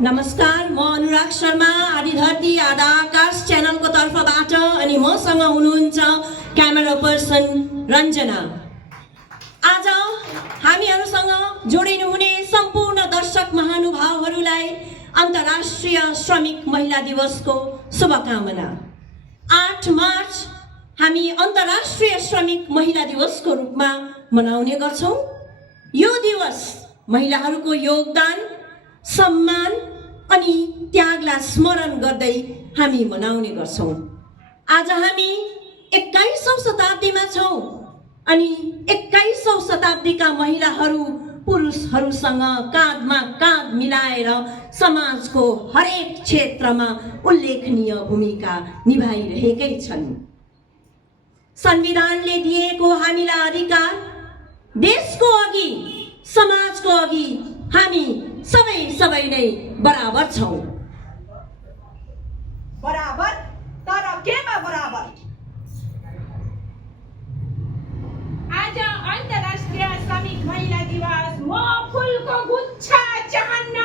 नमस्कार, म अनुराग शर्मा आदिधरती आधा आकाश च्यानलको तर्फबाट अनि मसँग हुनुहुन्छ क्यामेरा पर्सन रञ्जना। आज हामीहरूसँग जोडिनुहुने सम्पूर्ण दर्शक महानुभावहरूलाई अन्तर्राष्ट्रिय श्रमिक महिला दिवसको शुभकामना। 8 मार्च हामी अन्तर्राष्ट्रिय श्रमिक महिला दिवसको रूपमा मनाउने गर्छौं। यो दिवस महिलाहरूको योगदान, सम्मान अनि त्यागलाई स्मरण गर्दै हामी मनाउने गर्छौं। आज हामी 21औं शताब्दीमा छौं अनि 21औं शताब्दीका महिलाहरू पुरुषहरूसँग काँधमा काँध मिलाएर समाजको हरेक क्षेत्रमा उल्लेखनीय भूमिका निभाइरहेकै छन्। संविधानले दिएको हामीलाई अधिकार, देशको अघि, समाजको अघि हामी सबै नै बराबर छौं। बराबर? तर केमा बराबर? आज अन्तर्राष्ट्रिय श्रमिक महिला दिवस। म फुलको गुच्छा चाहन्न,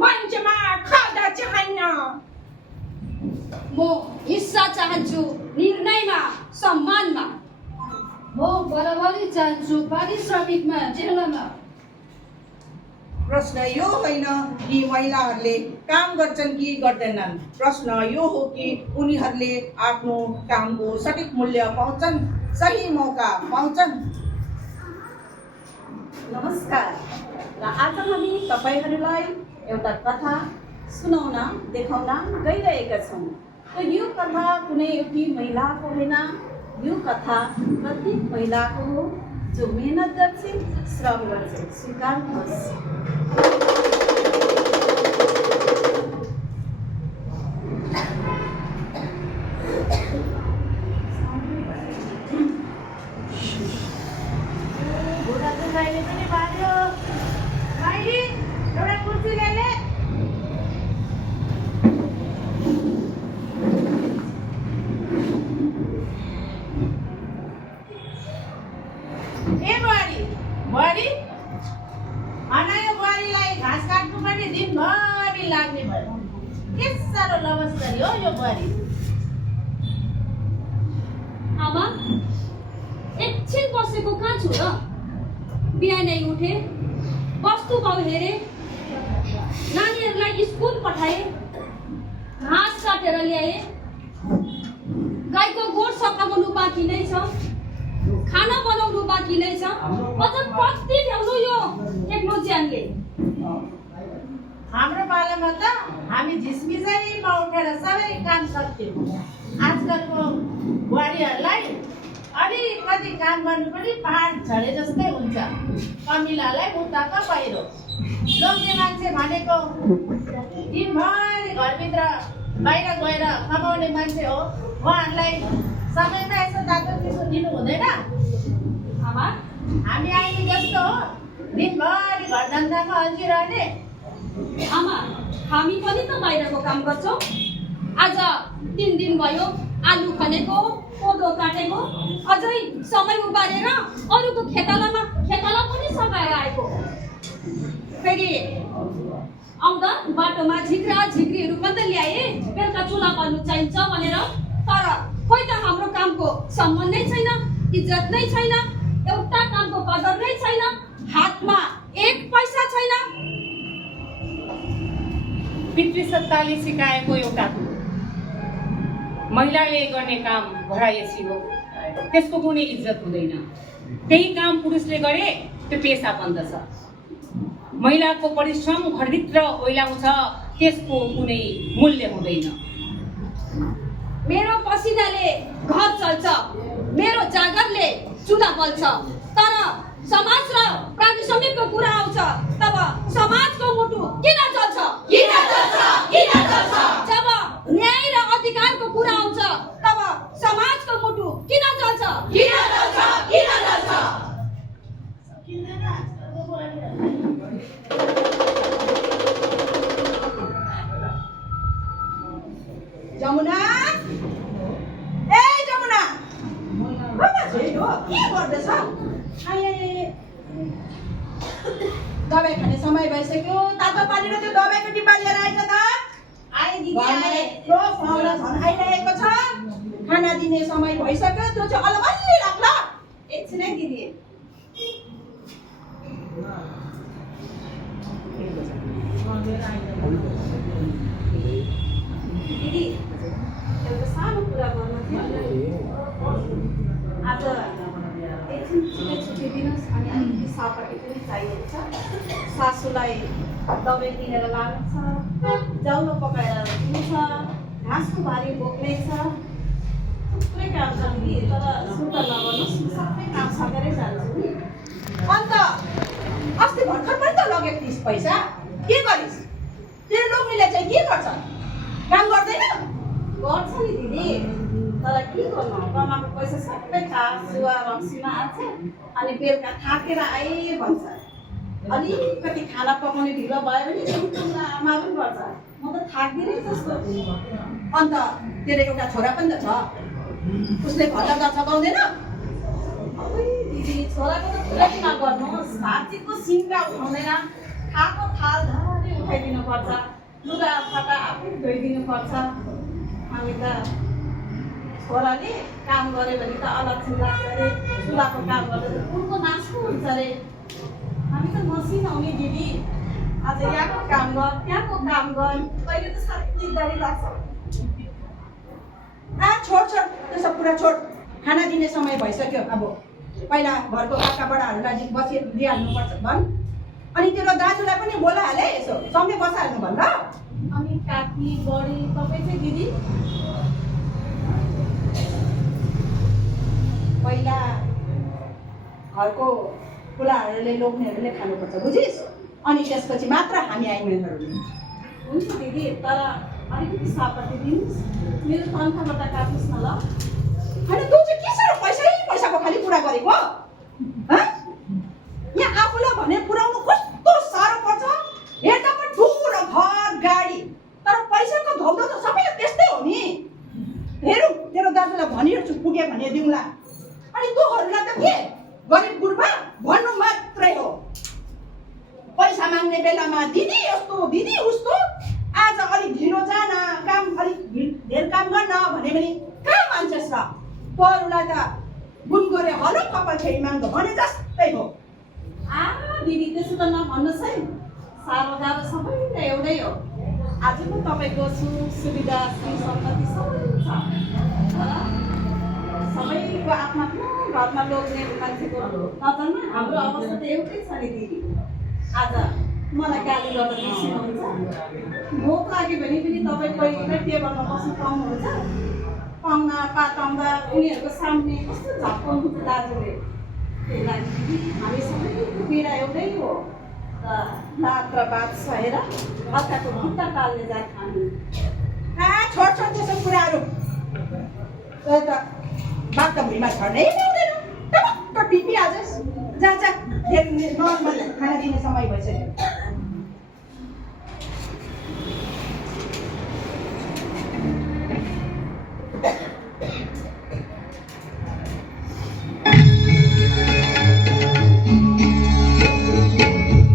मञ्चमा खादा चाहन्न। म हिस्सा चाहन्छु निर्णयमा, सम्मानमा। म बराबरी चाहन्छु पारिश्रमिकमा, जेलमा। प्रश्न यो होइन कि महिलाहरूले काम गर्छन् कि गर्दैनन्। प्रश्न यो हो कि उनीहरूले आफ्नो कामको सठिक मूल्य पाउँछन्, सही मौका पाउँछन्। नमस्कार, र आज हामी तपाईहरूलाई एउटा कथा सुनाउन देखाउन गइरहेका छौँ। र यो कथा कुनै एउटी महिलाको होइन, यो कथा प्रत्येक महिलाको हो जो मेहनत गर्छिन्, श्रम गर्छिन्। स्वीकार्नुहोस्। बुहारी अनायो बुहारीलाई घाँस काट्नु पनि दिनभरि लाग्ने भयो। के साह्रो लवस गरी हो यो बुहारी। आमा, एकछिन बसेको कहाँ छु र? बिहानै उठे, वस्तु भाउ हेरे, नानीहरूलाई स्कुल पठाए, घाँस काटेर ल्याए, गाईको गोठ सफा गर्नु बाँकी नै छ, खाना बनाउनु बाँकी नै छ। अझ कति भ्याउनु यो टेक्नोलोजीले। हाम्रो पालामा त हामी झिसमिसैमा उठेर सबै काम सक्थ्यौँ। आजकलको बुहारीहरूलाई अलिकति काम गर्नु पनि पहाड झरे जस्तै हुन्छ। कमिलालाई उताका पहिरो। लोग्ने मान्छे भनेको दिनभरि घरभित्र बाहिर गएर कमाउने मान्छे हो। उहाँहरूलाई समयमा यसो दाजु पिसो दिनु हुँदैन। आमा, हामी अहिले जस्तो हो दिनभरि घरधन्दामा अल्झिरहने। आमा, हामी पनि त बाहिरको काम गर्छौँ। आज 3 दिन भयो आलु खनेको, कोदो काटेको, अझै समय उबारेर अरूको खेताला पनि सघाएर आएको। फेरि आउँदा बाटोमा झिक्रा झिक्रीहरू पनि ल्याए, बेलुका चुला बाल्नु चाहिन्छ भनेर। तर खोइ त हाम्रो कामको सम्मान नै छैन, इज्जत नै छैन, एउटा कामको कदर नै छैन, हातमा 1 पैसा छैन। पितृसत्ताले सिकाएको एउटा महिलाले गर्ने काम घरायसी हो, त्यसको कुनै इज्जत हुँदैन। त्यही काम पुरुषले गरे त्यो पेसा बन्दछ। महिलाको परिश्रम घरभित्र ओइलाउँछ, त्यसको कुनै मूल्य हुँदैन। मेरो पसिनाले घर चल्छ, मेरो जागरले चुला बल्छ। तर समाज र पारिश्रमिकको कुरा आउँछ तब समाजको मुटु किन चल्छ? जब न्याय र अधिकारको कुरा आउँछ तब समाजको मुटु किन चल्छ? जमुना, ए जमुना, के गर्दैछ? दबाई खाने समय भइसक्यो। तातो पानी र त्यो दबाईको डिब्बा लिएर आइज त। आए दिदी घरमा आए। यत्रो पाहुना झन् आइरहेको छ। खाना दिने समय भइसक्यो। त्यो चाहिँ अलमल्ली राख ल। एकछिन है दिदी। दिदी एउटा सानो कुरा गर्नु थियो। आज एकछिन छिटै छुट्टिदिनुहोस् अनि अलिकति सपटी पनि चाहिएको छ। सासूलाई दबाई किनेर लानु छ, जाउलो पकाएर दिनु छ, घाँसको भारी बोक्ने छ, थुप्रै काम छ दिदी। तर सुर्ता नगर्नुहोस्, म सबै काम सकेरै जान्छु नि। अन्त अस्ति भर्खर पनि त लगेको थिइस् पैसा। के गरिस्? तेरो लोग्नेले चाहिँ के गर्छ? काम गर्दैन? गर्छ नि दिदी, तर के गर्नु, कमाएको पैसा सबै सुवा रक्सीमा आउँछ अनि बेलुका थाकेर आए भन्छ। अलिकति खाना पकाउने ढिलो भयो भने ठुल्ठुला आमा पनि गर्छ। म त थाक्दिनँ जस्तो। अन्त तेरो एउटा छोरा पनि त छ। उसले भत्ता गर्छ गाउँदैन? अबै दिदी, छोराको त पुरै नगर्नुहोस्। भातीको सिङ्गा उठाउँदैन, खाएको थाल धरी उठाइदिनु पर्छ, लुगा फाटा आफै धोइदिनु पर्छ। हामी त छोराले काम गऱ्यो भने त अलक्षण लाग्छ अरे, चुलाको काम गर्दा त कुनको नासको हुन्छ अरे। हामी त मसिनो हो नि दिदी। आज यहाँको काम गर, त्यहाँको काम गर, कहिले त साह्रै जिम्मेदारी लाग्छ। छोड छोड, त्यो सब कुरा छोड। खाना दिने समय भइसक्यो। अब पहिला घरको काका बडाहरूलाई बसिदिइहाल्नुपर्छ भन्। अनि तेरो दाजुलाई पनि बोलाइहाले, यसो सँगै बसाइहाल्नु भन् ल। अनि काकी बडी तपाईँ चाहिँ दिदी पहिला घरको ठुलाहरूले लोग्नेहरूले खानुपर्छ, बुझिस्? अनि त्यसपछि मात्र हामी आइमेनहरूले। हुन्छ दिदी, तर अलिकति सपटी दिनुहोस्, मेरो तनखाबाट काट्नुहोस् न ल। होइन, तँ चाहिँ के साह्रो पैसाको खालि कुरा गरेको? यहाँ आफूलाई भने पुऱ्याउनु कस्तो साह्रो पर्छ। हेर्दा पनि ठुलो घर गाडी, तर पैसाको धौधौ त सबैले त्यस्तै हो नि। हेरौँ, तेरो दाजुलाई भनिहेर्छु, पुग्यो भने दिउँला। अनि तँहरूलाई त के गरिब गुर्बा भन्नु मात्रै हो। पैसा माग्ने बेलामा दिदी यस्तो दिदी उस्तो, आज अलिक ढिलो जान, काम अलिक धेर काम गर्न भन्यो भने कहाँ मान्छेस् र? तँहरूलाई त गुण गरे हलो कपाल खेरी माग्दो भने जस्तै हो। दिदी त्यसो त नभन्नुहोस् है। साह्रो गाह्रो सबैलाई एउटै हो। आज त तपाईँको सुख सुविधा श्री सम्पत्ति सबै छ, तर सबैको आफ्नो आफ्नो घरमा लोग्ने मान्छेको नजरमा हाम्रो अवस्था त एउटै छ नि दिदी। आज मलाई गाली गर्दा बिर्सिनुहुन्छ, भोक लाग्यो भने पनि तपाईँ पहिला टेबलमा बस्नु पाउनुहुन्छ। पाहुना पात आउँदा उनीहरूको सामने कस्तो झप्काउनुहुन्छ दाजुले। त्यही लागि दिदी हामी सबैको पीडा एउटै हो। रात र बात सहेर अर्काको खुट्टा टाल्ने जात हामी। छोड छोड त्यसो कुराहरू। तँ त बात त भुइँमा छर्नै पाउँदैन। टपक्क टिपिहाल्छस्। जा जा, नर्मल खाना दिने समय भइसक्यो।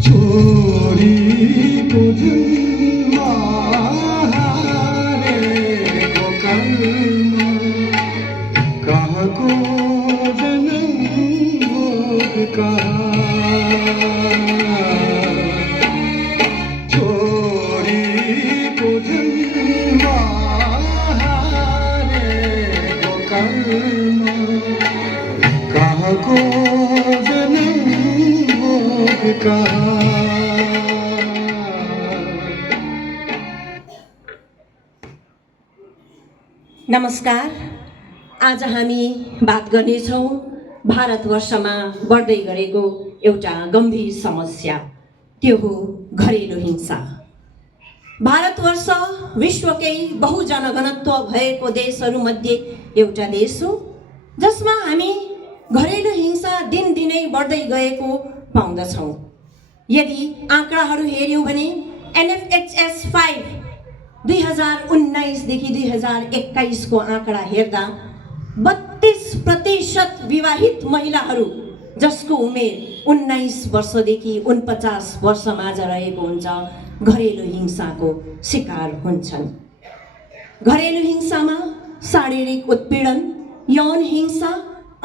छोरीको जुनमा हारेको कर्म, कहाँको जन्म भोग छोरीको जुनमा हारेको कर्म, कहाँको जन्म भोग नमस्कार। आज हामी बात गर्नेछौँ भारतवर्षमा बढ्दै गरेको एउटा गम्भीर समस्या, त्यो हो घरेलु हिंसा। भारतवर्ष विश्वकै बहुजनघनत्व भएको देशहरूमध्ये एउटा देश हो, जसमा हामी घरेलु हिंसा दिनदिनै बढ्दै गएको पाउँदछौँ। यदि आँकडाहरू हेर्यौँ भने NFHS 5 2019 देखि 2021 को आँकडा हेर्दा 32% विवाहित महिलाहरू जसको उमेर 19 वर्षदेखि 49 वर्षमाझ रहेको हुन्छ, घरेलु हिंसाको शिकार हुन्छन्। घरेलु हिंसामा शारीरिक उत्पीडन, यौन हिंसा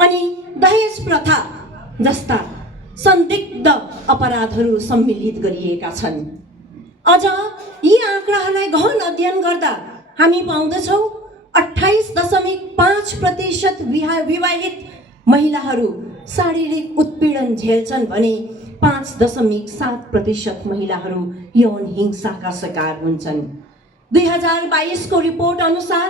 अनि दहेज प्रथा जस्ता संदिग्ध अपराधहरू सम्मिलित गरिएका छन्। अझ यी आँकडाहरूलाई गहन अध्ययन गर्दा हामी पाउँदछौँ 28.5% विवाहित महिलाहरू शारीरिक उत्पीडन झेल्छन् भने 5.7% महिलाहरू यौन हिंसाका शिकार हुन्छन्। 2022 को रिपोर्ट अनुसार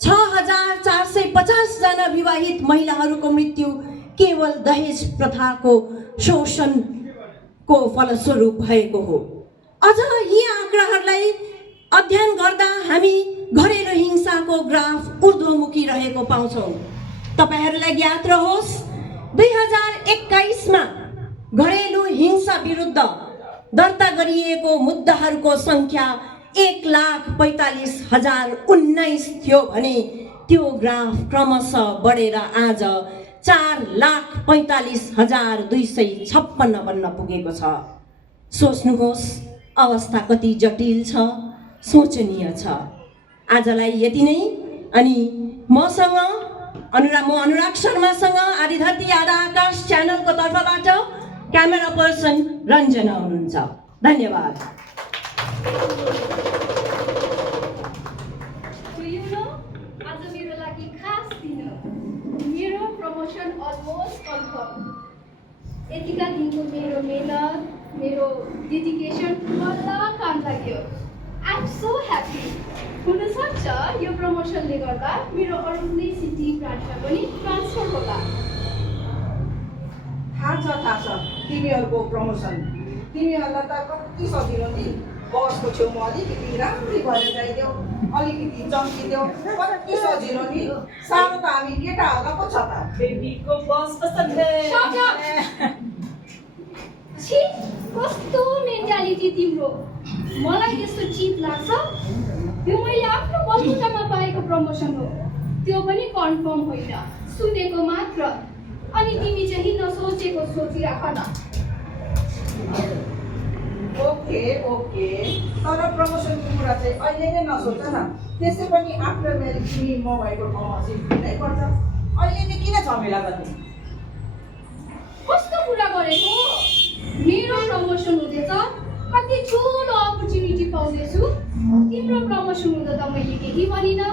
6,450 जना विवाहित महिलाहरूको मृत्यु केवल दहेज प्रथाको शोषणको फलस्वरूप भएको हो। अझ यी आँकडाहरूलाई अध्ययन गर्दा हामी घरेलु हिंसाको ग्राफ ऊर्ध्वमुखी रहेको पाउँछौँ। तपाईहरूलाई ज्ञात रहोस्, 2021 मा घरेलु हिंसा विरुद्ध दर्ता गरिएको मुद्दाहरूको संख्या 1,45,019 थियो भने त्यो ग्राफ क्रमशः बढेर आज 4,45,256 बन्न पुगेको छ। सोच्नुहोस्, अवस्था कति जटिल छ, सोचनीय छ। आजलाई यति नै। अनि मसँग अनुराग शर्मासँग आदि धरती आधा आकाश च्यानलको तर्फबाट क्यामेरा पर्सन रञ्जना हुनुहुन्छ। धन्यवाद। आज मेरो लागि खास दिन हो। मेरो प्रमोसन अलमोस्ट कन्फर्म। यतिका दिनको मेरो मेहनत, मेरो डेडिकेसन बल्ल काम लाग्यो। I am so happy. हुनसक्छ यो प्रमोसनले गर्दा मेरो अरू कुनै सिटी ब्रान्चमा पनि ट्रान्सफर होला। थाहा छ तिमीहरूको प्रमोसन। तिमीहरूलाई त कति सजिलो नि, बसको छेउमा अलिकति राम्ररी भएर जाइदेऊ, अलिकति चम्किदेऊ, कति सजिलो नि। सानो त हामी केटाहरूलाई पो छ त। बेबीको बस कस्तो छी, कस्तो मेन्टालिटी तिम्रो। मलाई त्यस्तो चिप लाग्छ। त्यो मैले आफ्नो बलबुतामा पाएको प्रमोसन हो, त्यो पनि कन्फर्म होइन, सुनेको मात्र। अनि तिमी चाहिँ नसोचेको सोचिराख न। ओके तर प्रमोसनको कुरा चाहिँ अहिले नै नसोच न। त्यसै पनि आफ्टर म्यारेज तिमी म भएको ठाउँमा सिफ्ट हुनैपर्छ। अहिले नै किन झमेला गर्ने? कस्तो कुरा गरेको? मेरो प्रमोसन हुँदैछ, कति ठुलो अपर्च्युनिटी पाउँदैछु। तिम्रो प्रमोसन हुँदा त मैले केही भनिनँ,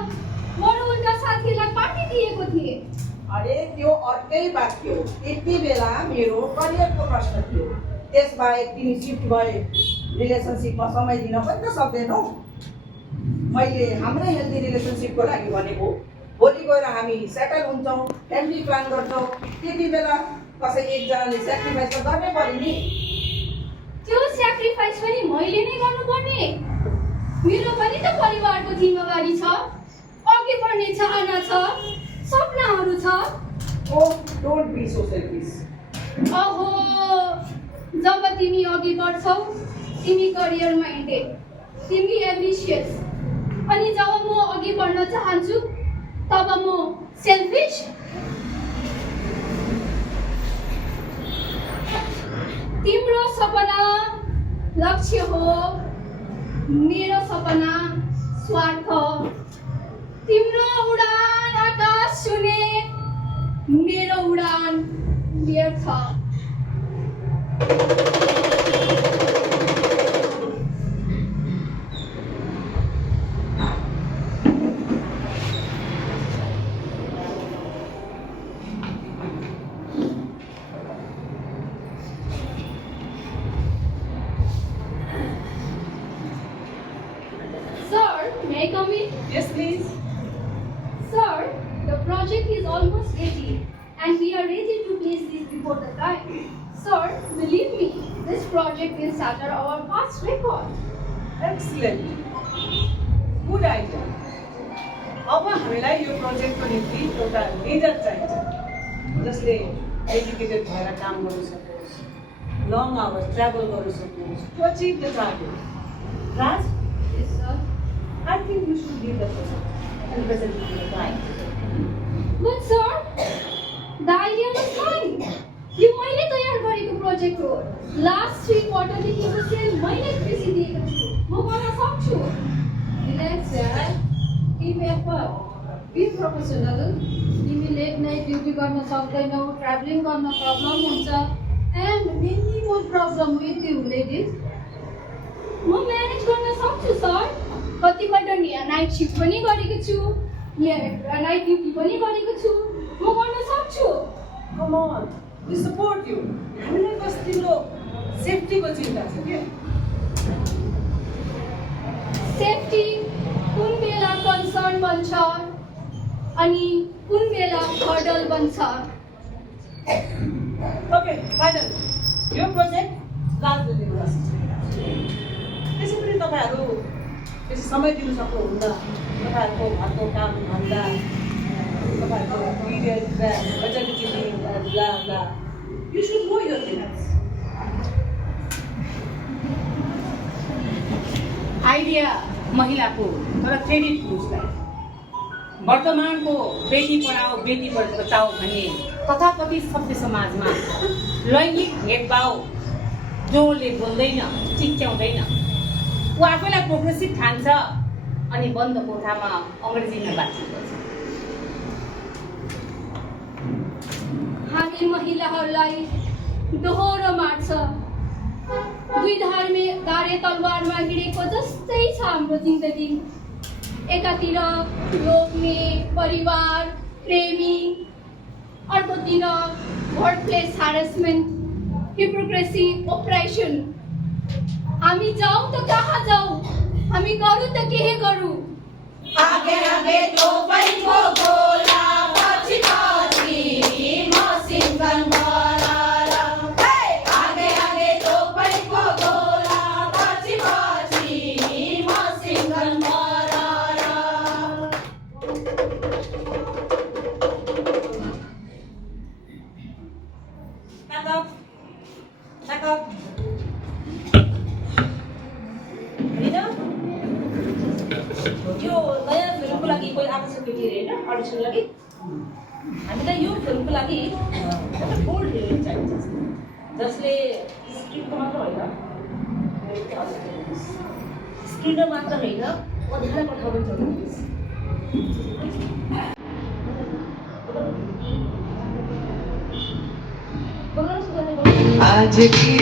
बरु उल्टा साथीलाई पार्टी दिएको थिएँ। अरे त्यो अर्कै बात थियो। त्यति बेला मेरो करियरको प्रश्न थियो। त्यसबाहेक तिमी सिफ्ट भए रिलेसनसिपमा समय दिन पनि त सक्दैनौ। मैले हाम्रै हेल्दी रिलेसनसिपको लागि भनेको। भोलि गएर हामी सेटल हुन्छौँ, फ्यामिली प्लान गर्छौँ, त्यति बेला कसै एकजनाले सेक्रिफाइस त गर्नै पर्यो नि। त्यो सेक्रिफाइस पनि मैले नै गर्नुपर्ने? मेरो पनि त परिवारको जिम्मेवारी छ, अघि बढ्ने चाहना छ, सपनाहरू छ। Oh, don't be so selfish. अहो, जब तिमी अघि बढ्छौ, तिमी करियर माइन्डेड, तिमी एम्बिसियस, अनि जब म अघि बढ्न चाहन्छु तब म सेल्फिश। तिम्रो सपना लक्ष्य हो, मेरो सपना स्वार्थ। तिम्रो उडान आकाश छुने, मेरो उडान व्यर्थ। Sir, may I come in? Yes, please. Sir, the project is almost ready and we are ready to place this before the time. Sir, believe me, this project will shatter our past record. Excellent. Good idea. अब हामीलाई यो प्रोजेक्टको निम्ति एउटा leader चाहिन्छ जसले educated भएर काम गर्न सकोस्, लङ आवर्स ट्राभल गर्न सकोस्, to achieve the target. Raj, Yes, sir. I think you should lead the project and present it to the client. But sir, the idea was fine. यो मैले तयार गरेको प्रोजेक्ट हो। लास्ट 3 क्वार्टरदेखिको सेल मैले बेसी दिएको छु। म गर्न सक्छु। रिल्याक्स यार, किप एफर्ट, बी प्रोफेसनल। तिमी लेट नाइट ड्युटी गर्न सक्दैनौ, ट्राभलिङ गर्न प्रब्लम हुन्छ, and many more problem with you ladies. म म्यानेज गर्न सक्छु सर। कतिपल्ट नाइट सिफ्ट पनि गरेको छु, नाइट ड्युटी पनि गरेको छु। म गर्न सक्छु। Come on, we support you. हामीलाई बस तिम्रो सेफ्टीको चिन्ता छ के? सेफ्टी कुन बेला कन्सर्न बन्छ अनि कुन बेला हर्डल बन्छ। Okay, final. यो प्रोजेक्ट लास्टले दिनुपर्छ। त्यसै पनि तपाईँहरू बेसी समय दिनु सक्नुहुन्न। तपाईँहरूको घरको काम भन्दा तपाईँहरूको period maternity leave blah blah, you should know your things. Idea महिलाको तर क्रेडिट पुरुषलाई। वर्तमानको बेटी पढाओ बेटी बचाओ भन्ने तथाकथित सभ्य समाजमा लैङ्गिक भेदभाव जोडले बोल्दैन, चिच्याउँदैन। ऊ आफैलाई प्रोग्रेसिभ ठान्छ अनि बन्द कोठामा अङ्ग्रेजीमा बातचित गर्छ। हामी महिलाहरूलाई दोहोरो मार्छ। दुई धारे तलवारमा हिँडेको जस्तै छ हाम्रो जिन्दगी। एकातिर लोग्ने परिवार प्रेमी, अर्कोतिर work place harassment, hypocrisy, oppression. हामी जाउँ त कहाँ जाउँ? हामी गरौँ त के गरौँ? आगे आगे तोपैको गोला, पछि पछि मसिन गन बलाला। आगे आगे तोपैको गोला, पछि पछि machine gun Balala. Back up. यो नयाँ फिल्मको लागि कोही आएको छ केटी होइन अडिसन लागि? हामीलाई यो फिल्मको लागि एउटा बोल्ड हिरोइन चाहिन्छ जसले स्क्रिप्टको मात्र होइन, स्क्रिनर मात्र होइन, अँध्यारोको ठाउँमा चलाउनुहोस्। आज की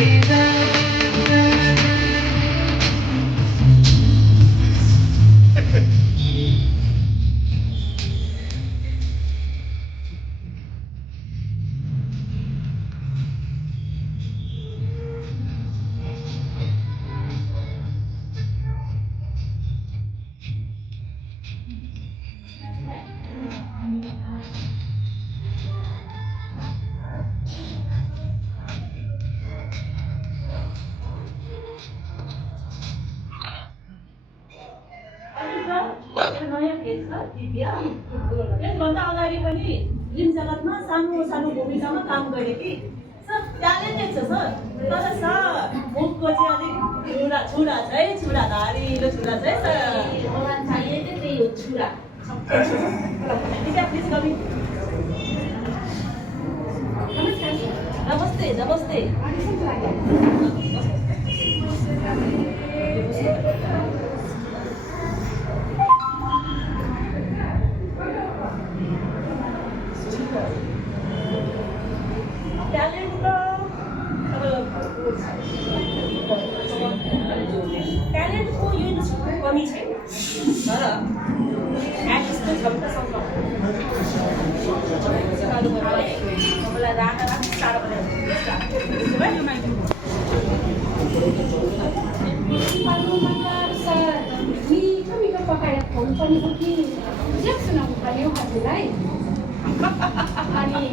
नयाँ फेज छ दिव्या। यसभन्दा अगाडि पनि फिल्म जगतमा सानो सानो भूमिकामा काम गरेकी सर, ट्यालेन्टेड छ सर। तर सर मुखको चाहिँ अलिक छुरा छ है, छुरा धारिलो छुरा छ है सर। मलाई चाहिएको त्यही हो, छुरा। प्लिज कमी। नमस्ते नमस्ते। ट्यालेन्टको यो कमी छैन, तर एक्ट्रेसको क्षमता सक्छ। मलाई राखेर साह्रो सर, मिठो मिठो पकाएर खुवाउनु पर्ने हो कि जेक सुनाउनु पर्ने हो हजुरलाई? अनि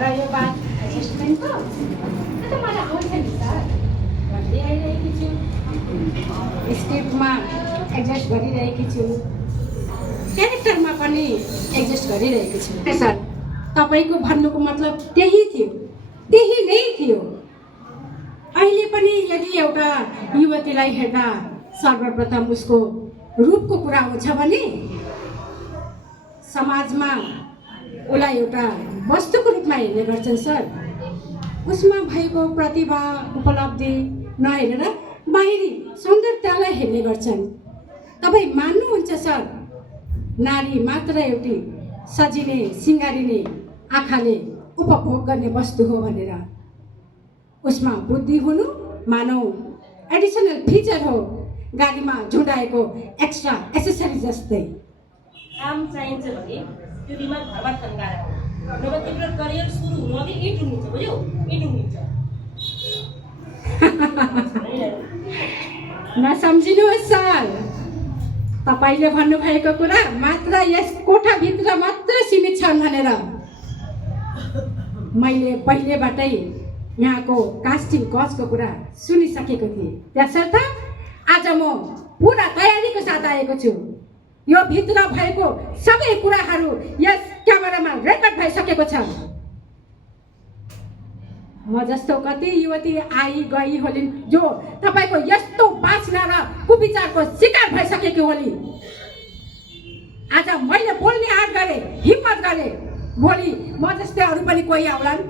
र यो बात एडजस्टमेन्टको त मलाई आउँछ नि सर, भन्दै आइरहेकी छु। स्क्रिप्टमा एडजस्ट गरिरहेकी छु, क्यारेक्टरमा पनि एडजस्ट गरिरहेकी छु। सर, तपाईँको भन्नुको मतलब त्यही थियो, त्यही नै थियो। अहिले पनि यदि एउटा युवतीलाई हेर्दा सर्वप्रथम उसको रूपको कुरा आउँछ भने समाजमा उसलाई एउटा वस्तुको रूपमा हेर्ने गर्छन् सर। उसमा भएको प्रतिभा उपलब्धि नहेरेर बाहिरी सौन्दर्यतालाई हेर्ने गर्छन्। तपाईँ मान्नुहुन्छ सर, नारी मात्र एउटी सजिने सिँगारिने आँखाले उपभोग गर्ने वस्तु हो भनेर? उसमा बुद्धि हुनु मानौ एडिसनल फिचर हो, गाडीमा झुन्डाएको एक्स्ट्रा एसेसरी जस्तै। काम चाहिन्छ भने त्यो दिमाग घरमा थन्काएर हो, नभए तिम्रो करियर सुरु हुनु अघि इट हुन्छ, बुझ्यौ? इट हुन्छ। नसम्झिनुहोस् सर, तपाईँले भन्नुभएको कुरा मात्र यस कोठाभित्र मात्र सीमित छन् भनेर। मैले पहिलेबाटै यहाँको कास्टिङ कजको कुरा सुनिसकेको थिएँ, त्यसर्थ आज म पुरा तयारीको साथ आएको छु। यो भित्र भएको सबै कुराहरू यस क्यामेरामा रेकर्ड भइसकेको छ। म जस्तो कति युवती आई गई होलिन् जो तपाईँको यस्तो बाँच्न र कुविचारको शिकार भइसकेकी होलिन्। आज मैले बोल्ने आँट गरेँ, हिम्मत गरेँ, भोलि म जस्तै अरू पनि कोही आउलान्,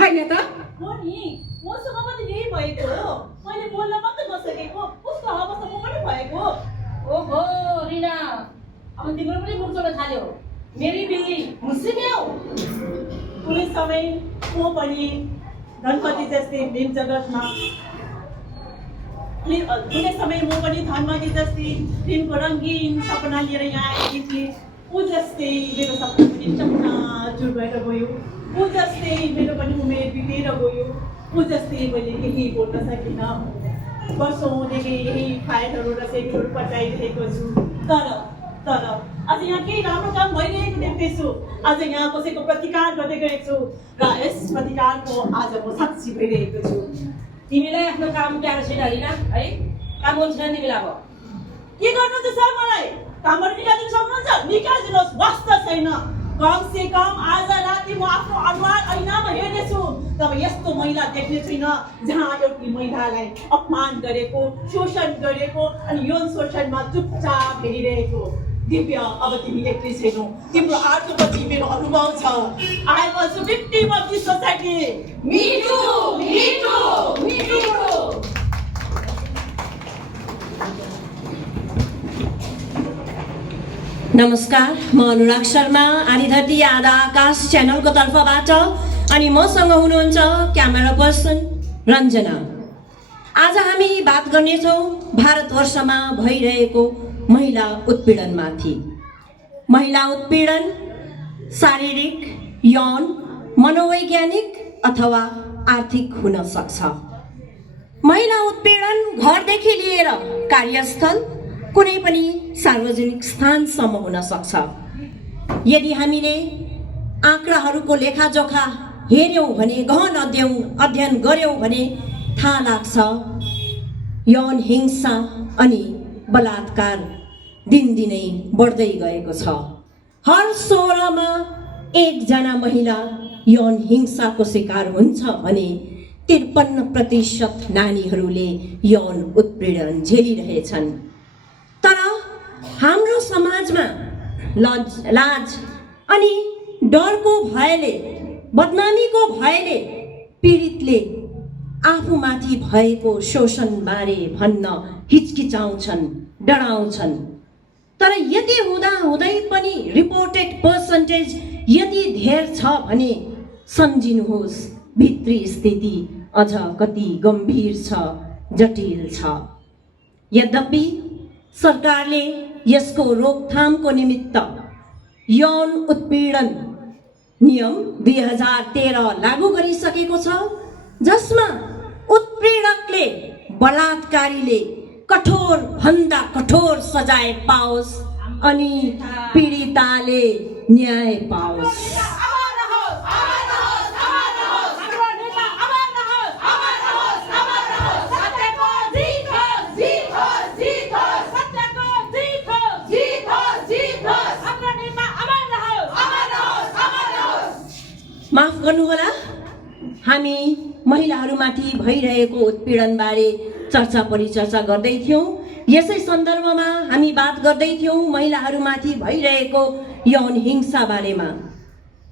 होइन त? हो नि, मसँग पनि यही भएको हो। मैले बोल्न मात्रै नसकेको, उसको अवस्था म पनि भएको। ओहो रिना, अब तिम्रो पनि मुख चल्न थाल्यो। मेरी बिल्ली मुसिम्याउ। कुनै समय म पनि धनपति जस्तै फिल्म जगतमा, कुनै समय म पनि धनपति जस्तै फिल्मको रङ्गीन सपना लिएर यहाँ आएकी थिएँ। ऊ जस्तै मेरो सपना पनि चकनाचुर भएर गयो। ऊ जस्तै मेरो पनि उमेर बितेर गयो। ऊ जस्तै मैले केही बोल्न सकिनँ। वर्षौँदेखि यही फाइलहरू र सेटहरू पठाइरहेको छु। तर आज यहाँ केही राम्रो काम भइरहेको देख्दैछु। आज यहाँ कसैको प्रतिकार गर्दै गएको छु र यस प्रतिकारको आज म साक्षी भइरहेको छु। तिमीलाई आफ्नो काम प्यारो छैन रिना, है? काम गर्नु छैन तिमीलाई अब? के गर्नुहुन्छ सर? मलाई कामबाट निकालिदिनु सक्नुहुन्छ? निकालिदिनुहोस्, वास्ता छैन। कम से कम आज राति म आफ्नो अनुहार ऐनामा हेर्नेछु, तब यस्तो महिला देख्ने छैन जहाँ एउटी महिलालाई अपमान गरेको, शोषण गरेको अनि यौन शोषणमा चुपचाप हेरिरहेको। दिव्य, अब तिमी एक्लै छैनौ। तिम्रो आर्टपछि मेरो अनुभव छ। I was a victim of this society. Me two, me two, me two. नमस्कार, म अनुराग शर्मा, आदिधरती आधा आकाश च्यानलको तर्फबाट, अनि मसँग हुनुहुन्छ क्यामेरा पर्सन रञ्जना। आज हामी बात गर्नेछौँ भारतवर्षमा भइरहेको महिला उत्पीडनमाथि। महिला उत्पीडन शारीरिक, यौन, मनोवैज्ञानिक अथवा आर्थिक हुन सक्छ। महिला उत्पीडन घरदेखि लिएर कार्यस्थल, कुनै पनि सार्वजनिक स्थानसम्म हुन सक्छ। यदि हामीले आँकडाहरूको लेखाजोखा हेर्यौँ भने, गहन अध्ययन गर्यौँ भने थाहा लाग्छ यौन हिंसा अनि बलात्कार दिनदिनै बढ्दै गएको छ। हर 16मा 1 जना महिला यौन हिंसाको शिकार हुन्छ भने 53% नानीहरूले यौन उत्पीडन झेलिरहेछन्। तर हाम्रो समाजमा लाज अनि डरको भयले, बदनामीको भयले पीडितले आफूमाथि भएको शोषणबारे भन्न हिचकिचाउँछन्, डराउँछन्। तर यति हुँदै पनि रिपोर्टेड पर्सेन्टेज यति धेर छ भने सम्झिनुहोस्, भित्री स्थिति अझ कति गम्भीर छ, जटिल छ। यद्यपि सरकारले यसको रोकथामको निमित्त यौन उत्पीडन नियम 2013 लागू गरिसकेको छ, जसमा उत्पीडकले, बलात्कारीले कठोर भन्दा कठोर सजाय पाओस् अनि पीडिताले न्याय पाओस्। माफ गर्नुहोला, हामी महिलाहरूमाथि भइरहेको उत्पीडनबारे चर्चा परिचर्चा गर्दै थियौँ। यसै सन्दर्भमा हामी बात गर्दै थियौँ महिलाहरूमाथि भइरहेको यौन हिंसा बारेमा।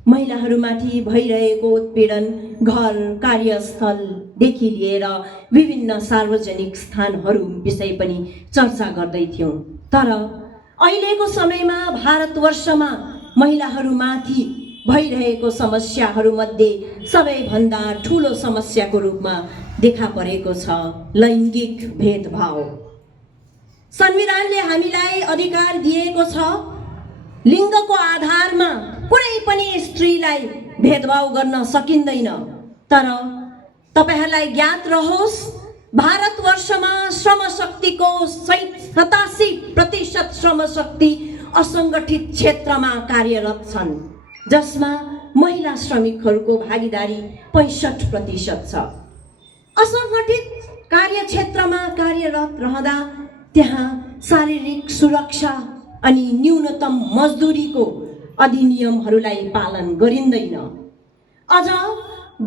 महिलाहरूमाथि भइरहेको उत्पीडन घर कार्यस्थलदेखि लिएर विभिन्न सार्वजनिक स्थानहरू विषय पनि चर्चा गर्दै थियौँ। तर अहिलेको समयमा भारतवर्षमा महिलाहरूमाथि भइरहेको समस्याहरूमध्ये सबैभन्दा ठुलो समस्याको रूपमा देखा परेको छ लैङ्गिक भेदभाव। संविधानले हामीलाई अधिकार दिएको छ लिङ्गको आधारमा कुनै पनि स्त्रीलाई भेदभाव गर्न सकिँदैन। तर तपाईहरूलाई ज्ञात रहोस् भारतवर्षमा श्रमशक्तिको 87% श्रमशक्ति असङ्गठित क्षेत्रमा कार्यरत छन्, जसमा महिला श्रमिकहरूको भागीदारी 65% छ। असङ्गठित कार्यक्षेत्रमा कार्यरत रहँदा त्यहाँ शारीरिक सुरक्षा अनि न्यूनतम मजदुरीको अधिनियमहरूलाई पालन गरिँदैन। अझ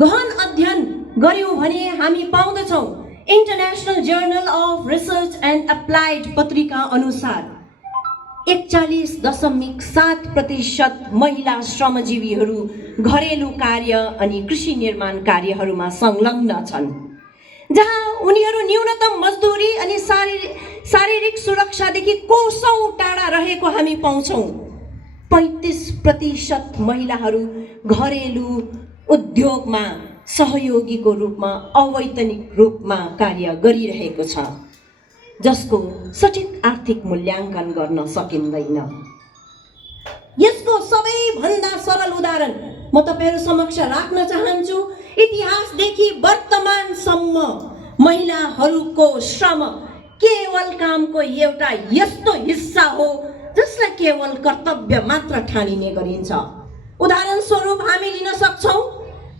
गहन अध्ययन गर्यौँ भने हामी पाउँदछौँ international journal of research and applied पत्रिका अनुसार 41.7% महिला श्रमजीवीहरू घरेलु कार्य अनि कृषि निर्माण कार्यहरूमा संलग्न छन्, जहाँ उनीहरू न्यूनतम मजदुरी अनि शारीरिक सुरक्षादेखि कोसौँ टाढा रहेको हामी पाउँछौँ। 35% महिलाहरू घरेलु उद्योगमा सहयोगीको रूपमा अवैतनिक रूपमा कार्य गरिरहेको छ, जसको सठिक आर्थिक मूल्याङ्कन गर्न सकिँदैन। यसको सबैभन्दा सरल उदाहरण म तपाईहरु समक्ष राख्न चाहन्छु। इतिहासदेखि वर्तमानसम्म महिलाहरूको श्रम केवल कामको एउटा यस्तो हिस्सा हो जसलाई केवल कर्तव्य मात्र ठानिने गरिन्छ। उदाहरण स्वरूप हामी लिन सक्छौं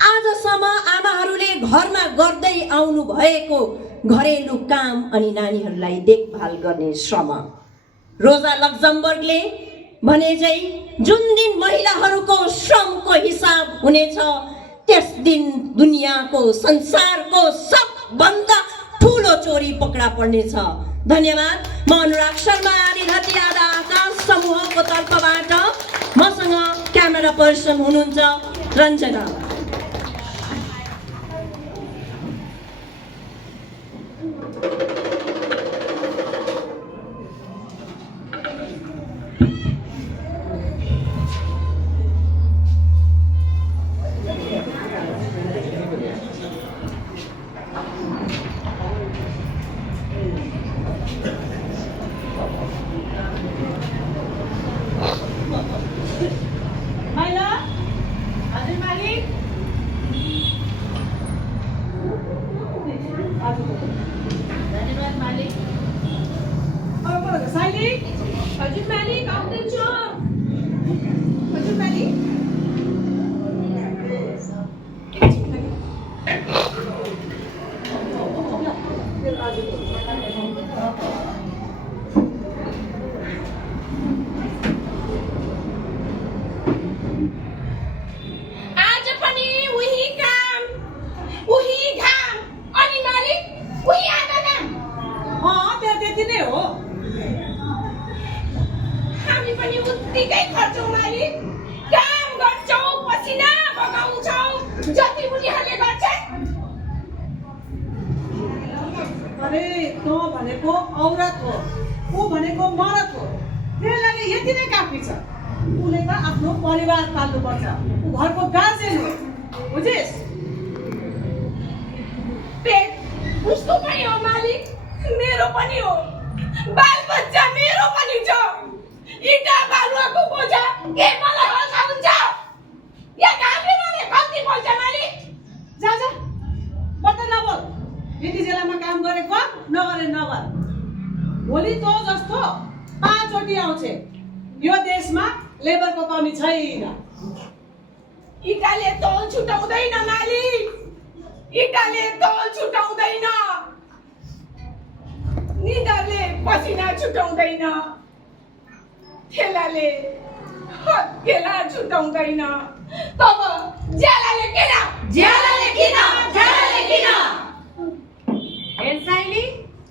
आजसम्म आमाहरूले घरमा गर्दै आउनु भएको घरेलु काम अनि नानीहरूलाई देखभाल गर्ने श्रम। रोजा लक्जमबर्गले भने चाहिँ जुन दिन महिलाहरूको श्रमको हिसाब हुनेछ त्यस दिन दुनियाँको संसारको सबभन्दा ठुलो चोरी पक्रा पर्नेछ। धन्यवाद। म अनुराग शर्मा आदिधती आधा आकाश समूहको तर्फबाट मसँग क्यामेरा पर्सन हुनुहुन्छ रञ्जना।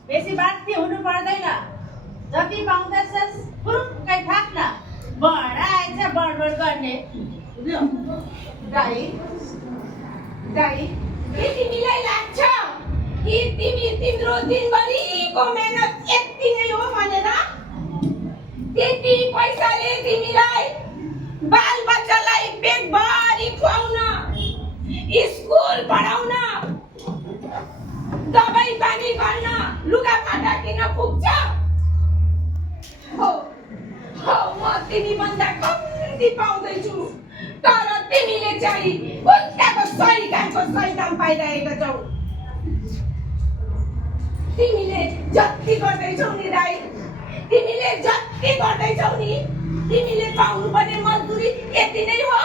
बेसी बाट्ती हुनु पर्दैन, जति पाउँदैछस् फुरुक्कै थाक्न, बढाएछ बडबड गर्ने दाइ दाइ के तिमीलाई लाग्छ कि तिम्रो दिनभरिको मेहनत यति नै हो भनेर? त्यति पैसाले तिमीलाई बालबच्चालाई पेटभरि खुवाउन, स्कुल पढाउन, दबाई पानी गर्न, लुगाफाटा किन्न पुग्छ? हो म तिमीभन्दा कम्ती पाउँदैछु, तर तिमीले चाहिँ कुन्ताको सही काम पाइरहेका छौ। तिमीले जति गर्दैछौ नि दाइ, तिमीले जति गर्दैछौ नि, तिमीले पाउनुपर्ने मजदुरी यति नै हो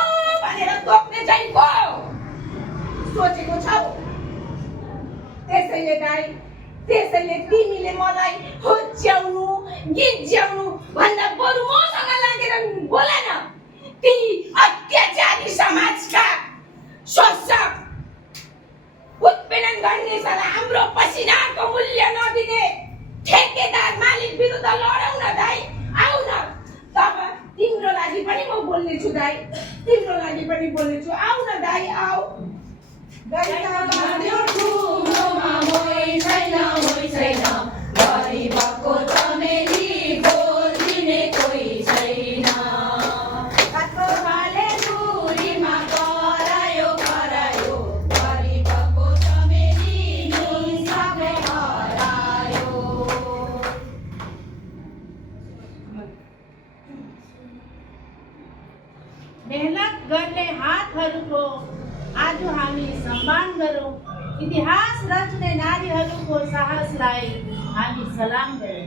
भनेर तोक्ने चाहिँ को सोचेको छौ? त्यसैले दाइ, त्यसैले तिमीले मलाई होच्याउनु, गिज्याउनु भन्दा बरु मसँग लागेर बोल न। ती अत्याचारी समाजका शोषक, उत्पीडन गर्नेहरूलाई हाम्रो पसिनाको मूल्य नदिने ठेकेदार मालिक विरुद्ध लडौँ न दाइ, आऊ न। तब तिम्रो लागि पनि म बोल्ने छु दाइ, तिम्रो लागि पनि बोल्ने छु, आऊ न दाइ, आऊ। गरिबको चमेली बोल्दिने कोही छैन। गरिबको चमेली सबै हरायो। मेहनत गर्ने हातहरूको आज हामी सम्मान गरौँ। इतिहास रच्ने नारीहरूको साहसलाई हामी सलाम गरौँ।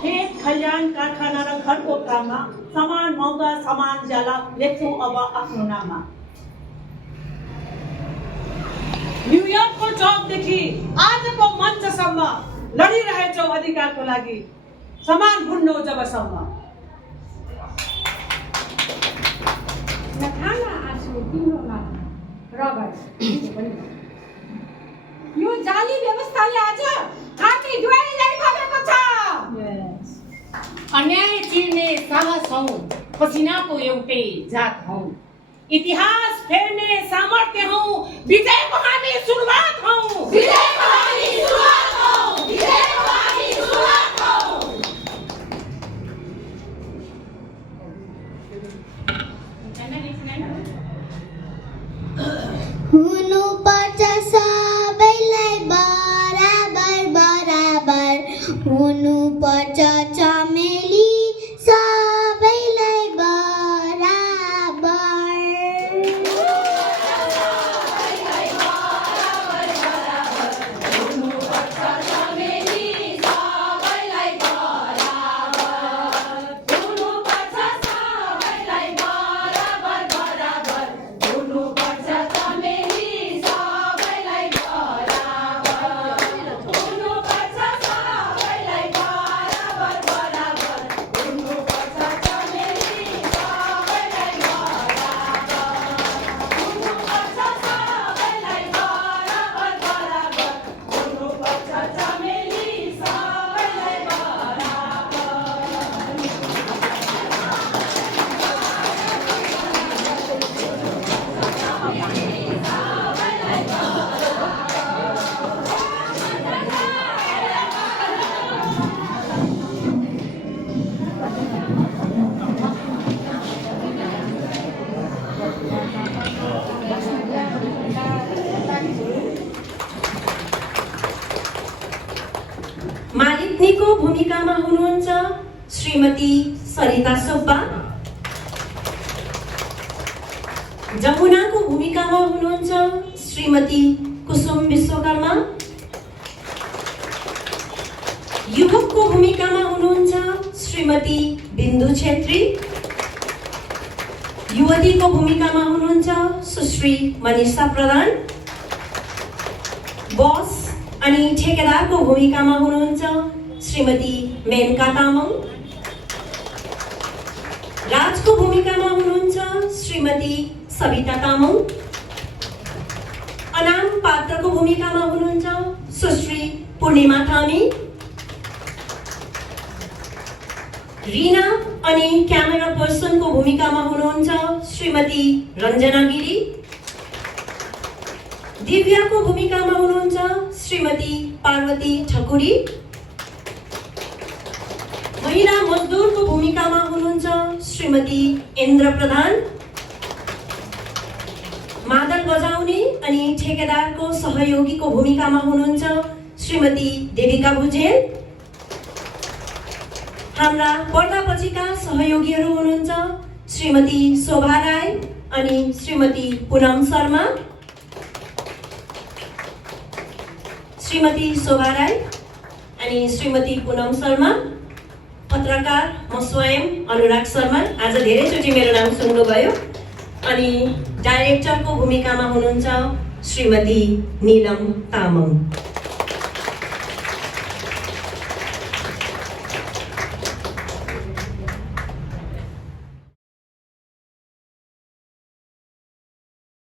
खेत खलियान कारखाना र घरको काममा समान मौका समान ज्याला लेख्छौँ अब आफ्नो नाममा। न्युयोर्कको चौकदेखि आजको मञ्चसम्म लडिरहेछौ अधिकारको लागि, समान हुन्नौ जबसम्म। नखाना आँसु तिम्रोमा रगत यो जाली व्यवस्थाले आज हामी दुवैलाई ठगेको छ। अन्याय चिर्ने साहस हौ, पसिनाको एउटै जात हौ, इतिहास फेर्ने सामर्थ्य हौ, विजयको हामी सुरुवात हौ, विजयको हामी सुरुवात हौ, विजयको हामी सुरुवात हौ। हुनुपर्छ सबैलाई बराबर बराबर, हुनुपर्छ चमेली सबैलाई बराबर। मालिकनीको भूमिकामा हुनुहुन्छ श्रीमती सरिता सुब्बा। जमुनाको भूमिकामा हुनुहुन्छ श्रीमती कुसुम विश्वकर्मा। युवकको भूमिकामा हुनुहुन्छ श्रीमती बिन्दु छेत्री। युवतीको भूमिकामा हुनुहुन्छ सुश्री मनिषा प्रधान। बस अनि ठेकेदारको भूमिकामा हुनुहुन्छ श्रीमती मेनका तामाङ। राजको भूमिकामा हुनुहुन्छ श्रीमती सविता तामाङ। अनाम पात्रको भूमिकामा हुनुहुन्छ सुश्री पूर्णिमा थामी। रिना अनि क्यामेरा पर्सनको भूमिकामा हुनुहुन्छ श्रीमती रञ्जना गिरी। दिव्याको भूमिकामा हुनुहुन्छ श्रीमती पार्वती ठकुरी। महिला मजदुरको भूमिकामा हुनुहुन्छ श्रीमती इन्द्र प्रधान। मादल बजाउने अनि ठेकेदारको सहयोगीको भूमिकामा हुनुहुन्छ श्रीमती देविका भुजेल। हाम्रा पर्दापछिका सहयोगीहरू हुनुहुन्छ श्रीमती शोभा राई अनि श्रीमती पुनम शर्मा। श्रीमती शोभा राई अनि श्रीमती पुनम शर्मा। पत्रकार म स्वयं अनुराग शर्मा, आज धेरैचोटि मेरो नाम सुन्नुभयो। अनि डाइरेक्टरको भूमिकामा हुनुहुन्छ श्रीमती नीलम तामाङ।